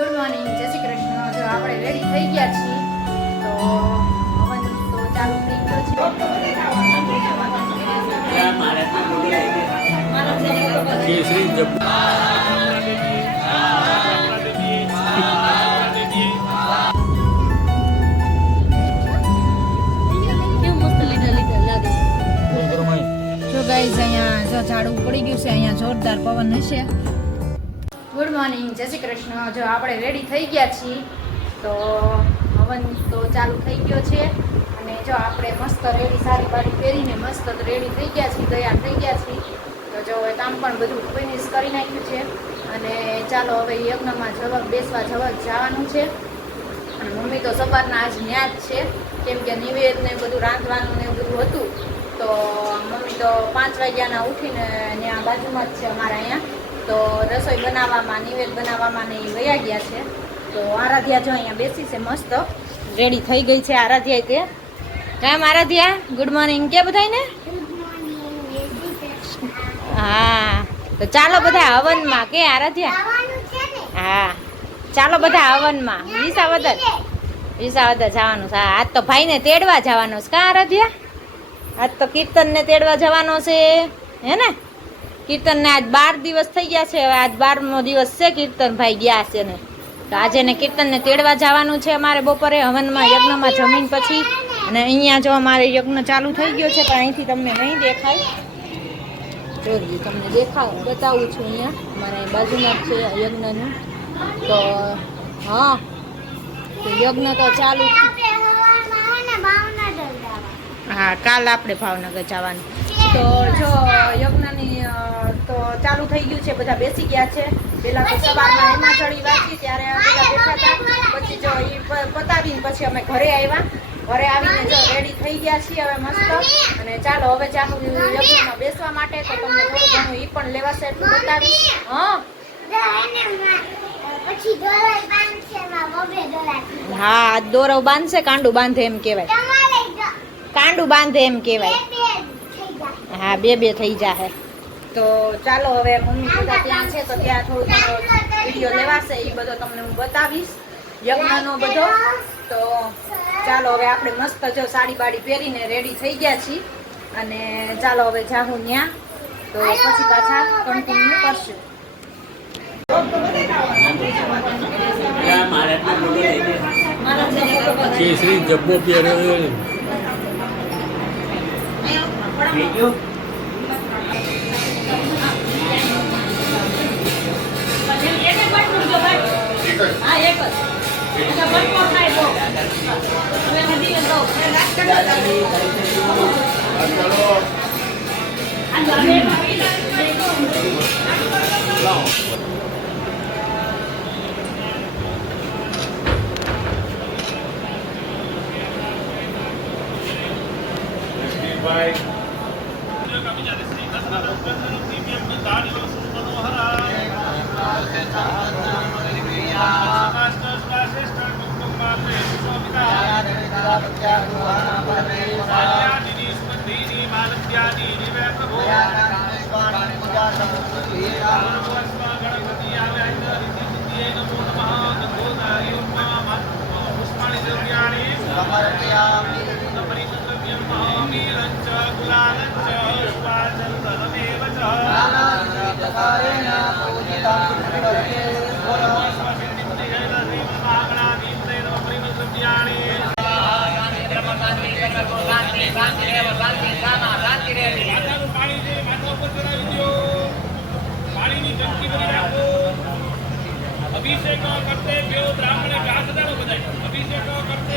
Good morning, જય શ્રી કૃષ્ણ. જો આપણે રેડી થઈ ગયા છીએ તો હવન તો ચાલુ થઈ ગયો છે. જો ગાઈઝ અહીંયા જો ઝાડુ પડી ગયું છે, અહીંયા જોરદાર પવન હશે. ગુડ મોર્નિંગ, જય શ્રી કૃષ્ણ. જો આપણે રેડી થઈ ગયા છીએ તો હવન તો ચાલુ થઈ ગયો છે અને જો આપણે મસ્ત રેડી સારી બારી પહેરીને મસ્ત રેડી થઈ ગયા છીએ, તૈયાર થઈ ગયા છીએ. તો જો હવે કામ પણ બધું ફિનિશ કરી નાખ્યું છે અને ચાલો હવે યજ્ઞમાં બેસવા જવાનું છે. અને મમ્મી તો સવારના આજ ન્યા જ છે, કેમ કે નિવેદ ને બધું રાંધવાનું ને બધું હતું. તો મમ્મી તો 5 વાગ્યાના ઉઠીને ત્યાં બાજુમાં જ છે અમારા અહીંયા, તો રસોઈ બનાવવામાં નિવેદ બનાવવામાં ને એ વયા ગયા છે. તો આરાધ્યા જો અહીંયા બેસી છે, મસ્ત રેડી થઈ ગઈ છે આરાધ્યા. તે કામ આરાધ્યા ગુડ મોર્નિંગ કે બધાને. હા તો ચાલો બધા હવનમાં કે આરાધ્યા. હા ચાલો બધા હવનમાં. વિસાવદર જવાનું છે. આજ તો ભાઈને તેડવા જવાનો છે કા આરાધ્યા? આજ તો કીર્તનને તેડવા જવાનો છે હે ને? કીર્તનને આજ 12 દિવસ થઈ ગયા છે. આજ 12મો દિવસ છે કીર્તન ભાઈ ગયા છે ને. તો આજે ને કીર્તનને તેડવા જવાનું છે અમારે બપોરે હવનમાં યજ્ઞમાં જમીન પછી. અને અહીંયા જો અમારે યજ્ઞ ચાલુ થઈ ગયો છે, પણ અહીંથી તમને નહીં દેખાય. જોજો તમને બતાવું છું. અહીંયા અમારે બાજુમાં જ છે યજ્ઞનું. તો હા તો યજ્ઞ તો ચાલુ. હા કાલ આપણે ભાવનગર જવાનું. તો જો યજ્ઞની તો ચાલુ થઈ ગયું છે, બધા બેસી ગયા છે. પેલા તો સવારમાં એમાં ચડી વાંચી ત્યારે બધા બેઠા હતા. પછી જો એ પતાવીને પછી અમે ઘરે આવ્યા. ઘરે આવીને જો રેડી થઈ ગયા છીએ હવે મસ્ત. અને ચાલો હવે જાહું યજ્ઞમાં બેસવા માટે. તો તમને થોડું ઘણું એ પણ લેવાશે એટલું બતાવીશ. હા દોરવ બાંધશે, કાંડું બાંધે એમ કહેવાય. કાંડું બાંધે એમ કહેવાય. હા બે થઈ જાહે. તો ચાલો હવે મમ્મી બધા ત્યાં છે તો ત્યાં થોડું વિડીયો લેવાશે, એ બધો તમને હું બતાવીશ યજ્ઞનો બધો. તો ચાલો હવે આપણે મસ્ત જો સાડી બાડી પહેરીને રેડી થઈ ગયા છીએ અને ચાલો હવે જાહું ત્યાં. તો પછી પાછા કન્ટિન્યુ કરશું. કેસરી જબ્બો પહેર્યો. અભિષેક કરતે બ્રાહ્મણે ઘાસદારો બધાય અભિષેક કરતે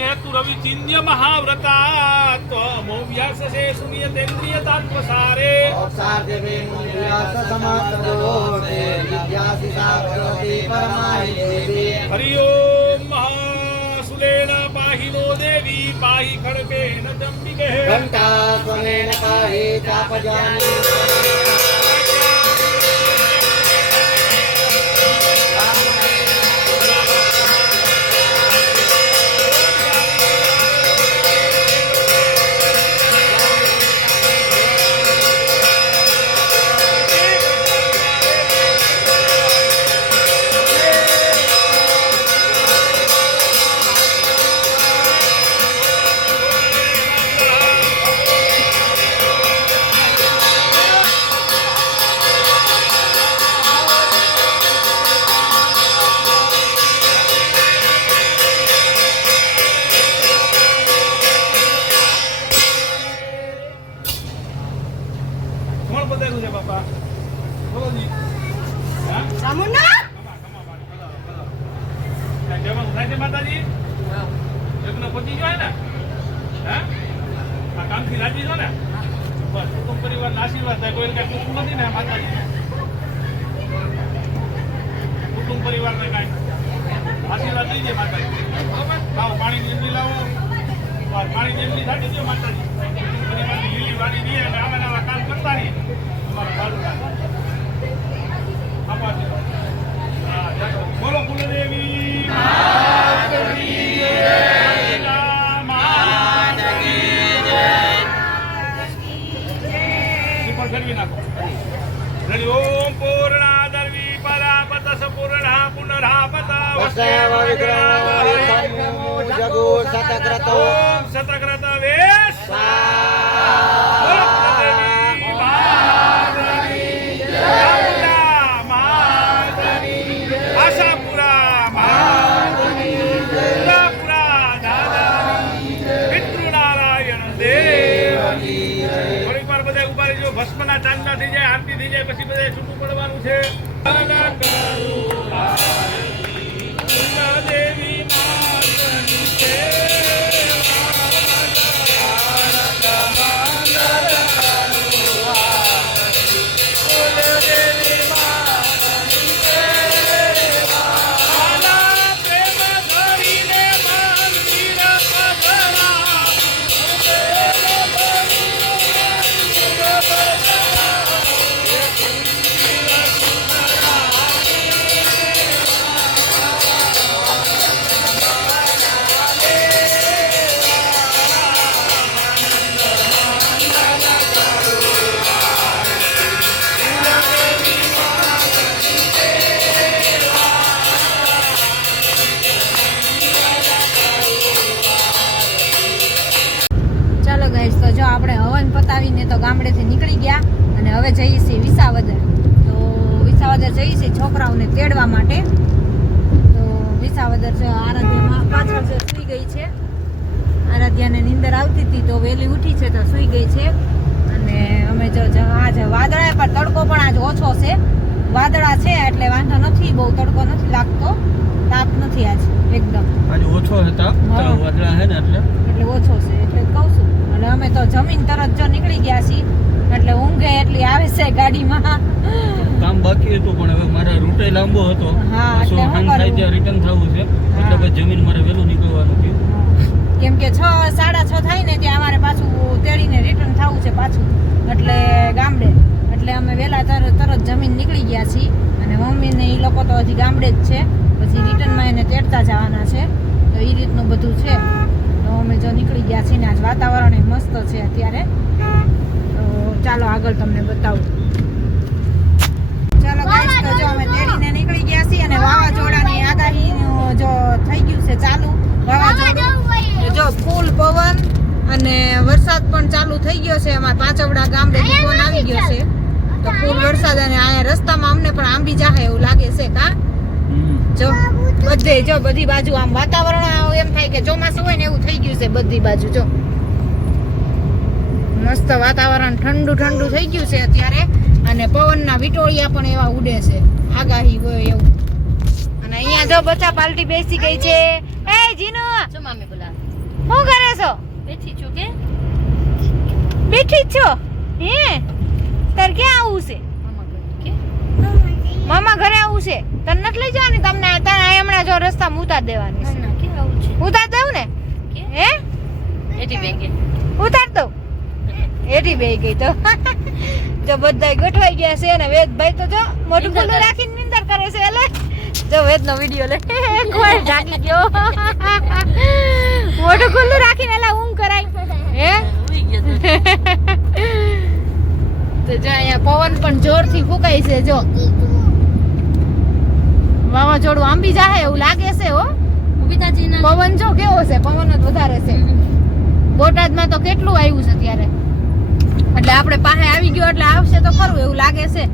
हेतु रवि चिन्य महाव्रता त्वमो व्यास से सुनियतेन्द्रिय तात्मसारे हरि ओम महासुलेन पाहि नो देवी पाहि खड्गेन जम्बिके કોણ બતાવ્યું છે બાપા બોલો જી હા રામુના જવાનું થાય છે માતાજી યજ્ઞ પતી ગયો ને હા આ કામથી રાજી છો ને બસ કુટુંબ પરિવારના આશીર્વાદ થાય કોઈ કઈ પૂછવું નથી ને માતાજી કુટુંબ પરિવારને કાંઈ આશીર્વાદ લઈ જાય માતાજી બરોબર લાવો પાણી જેમની લાવો પાણી જેમની થાકી દો માતાજી કુટુંબ પરિવારની લીલી વાડી દે અને આવા નવા કામ કરતા રહીએ તમારા સારું લાગે બોલો કુલદેવી રેડી ઓમ પૂર્ણા દર્વી પરાપત સંપૂર્ણા પુનરાપત ઓમ શતક્રત વેશ ભસ્મના ચાંદલા થઈ જાય આરતી થઈ જાય પછી બધા છૂટું પડવાનું છે દેવી તો જો આપણે હવન પતાવીને તો ગામડેથી નીકળી ગયા અને હવે જઈએ છીએ વિસાવદર. તો વિસાવદર જઈએ છીએ છોકરાઓને તેડવા માટે. તો વિસાવદર જો આરાધ્યામાં પાછળ જો સૂઈ ગઈ છે. આરાધ્યાને નીંદર આવતી હતી તો વહેલી ઉઠી છે તો સૂઈ ગઈ છે. અને અમે જો આજ વાદળા પર તડકો પણ આજ ઓછો છે. વાદળા છે એટલે વાંધો નથી, બહુ તડકો નથી લાગતો, તાપ નથી આજ એકદમ. આજે ઓછો હતા વાદળા હે ને એટલે ઓછો છે એટલે કહું છું. અને અમે તો જમીન તરત જો નીકળી ગયા છીએ એટલે ઊંઘે એટલી આવે છે ગાડીમાં. કામ બાકી હતું પણ હવે મારા રૂટે લાંબો હતો. હા, સો હાન થાય ત્યાં રિટર્ન થવું છે એટલે પછી જમીન મારે વહેલું નીકળવાનું થયું. કેમ કે 6, 6:30 થાય ને ત્યાં અમારે પાછું તેડીને રિટર્ન થવું છે પાછું એટલે ગામડે. એટલે અમે વહેલા તરત જમીન નીકળી ગયા છીએ. અને મમ્મી ને એ લોકો તો હજી ગામડે જ છે, પછી રિટર્નમાં એને તેડતા જવાના છે. તો એ રીતનું બધું છે. તો અમે જો નીકળી ગયા છીએ ને આજ વાતાવરણ એ મસ્ત છે અત્યારે. તો ચાલો આગળ તમને બતાવું. ચાલો ગાઈસ, તો જો અમે તેડીને નીકળી ગયા છીએ અને વાવાઝોડાની આગાહીનું જો થઈ ગયું છે ચાલુ વાવાઝોડું. જો ફૂલ પવન અને વરસાદ પણ ચાલુ થઈ ગયો છે. અમારા પાંચવડા ગામડે ફોન આવી ગયો છે તો ફૂલ વરસાદ. અને અહીંયા રસ્તામાં અમને પણ આંબી જાહે એવું લાગે છે. કા જો બધે જો બધી બાજુ આમ વાતાવરણ એમ થાય કે ચોમાસું હોય ને એવું થઈ ગયું છે બધી બાજુ. જો મસ્ત વાતાવરણ ઠંડુ ઠંડુ થઈ ગયું છે અત્યારે. અને પવનના વિટોળિયા પણ એવા ઉડે છે, આગાહી હોય એવું. અને અહીંયા જો બચ્ચા પાલટી બેસી ગઈ છે. એ જીનુ શું મામી બોલા શું કરે છો? બેઠી છું કે બેઠી જ છો? હે તાર ક્યાં આવું છે? મામા ઘરે આવું છે. તને નથી લઈ જવાની? તમને તને હમણાં જો રસ્તામાં ઉતાર દેવાની છે. ના કે આવું છે ઉતાર દઉં ને? હે એટી બેગે ઉતાર દઉં? એટી બે ગઈ તો જો બધાય ગોઠવાઈ ગયા છે ને વેદભાઈ તો જો મોઢું ખુલ્લું રાખીને નિંદર કરે છે. એટલે જો વેદનો વિડિયો લે કોઈ જાગી ગયો મોઢું ખુલ્લું રાખીને એલા ઊંઘ કરાય હે ઉઈ ગયો તો જો અહીંયા પવન પણ જોરથી ફૂંકાય છે. જો વાવાઝોડું આંબી જાહે એવું લાગે છે. હો ઉભી થાજી ના પવન જો કેવો છે, પવન જ વધારે છે. બોટાદમાં તો કેટલું આવ્યું છે ત્યારે, એટલે આપણે પાસે આવી ગયો એટલે આવશે તો ખરું એવું લાગે છે.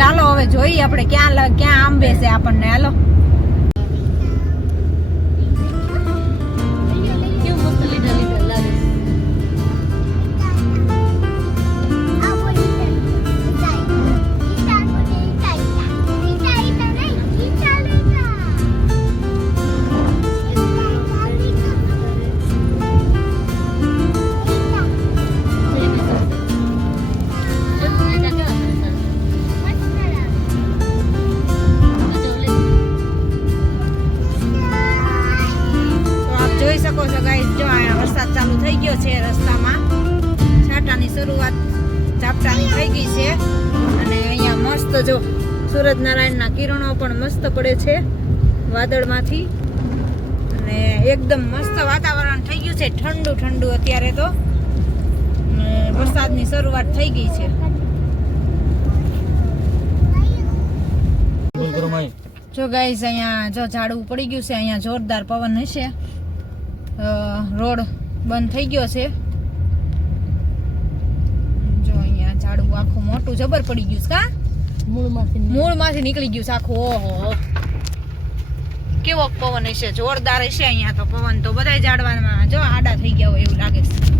ચાલો હવે જોઈએ આપણે ક્યાં આંબે છે આપણને. હાલો કેવું મસ્ત લીધા લીધા લાગે તો આપ જોઈ શકો છો ગાઈસ, જો અહીંયા વરસાદ ચાલુ થઈ ગયો છે. રસ્તામાં છાંટાની શરૂઆત ઝાપટાની થઈ ગઈ છે અને અહીંયા મસ્ત જો સૂરજનારાયણના કિરણો પણ મસ્ત પડે છે વાદળમાંથી અને એકદમ મસ્ત વાતાવરણ થઈ ગયું છે. ઠંડુ ઠંડુ અત્યારે તો અને વરસાદની શરૂઆત થઈ ગઈ છે. બોલ કરો માઈ. જો ગાઈસ અહીંયા જો ઝાડવું પડી ગયું છે. અહીંયા જોરદાર પવન હશે. રોડ બંધ થઈ ગયો છે. જો અહીંયા ઝાડવું આખું મોટું જબર પડી ગયું છે. કા મૂળમાંથી નીકળી ગયું છે આખું. ઓહો કેવો પવન હશે, જોરદાર હશે. અહીંયા તો પવન તો બધાય ઝાડવામાં જો આડા થઈ ગયા હોય એવું લાગે છે.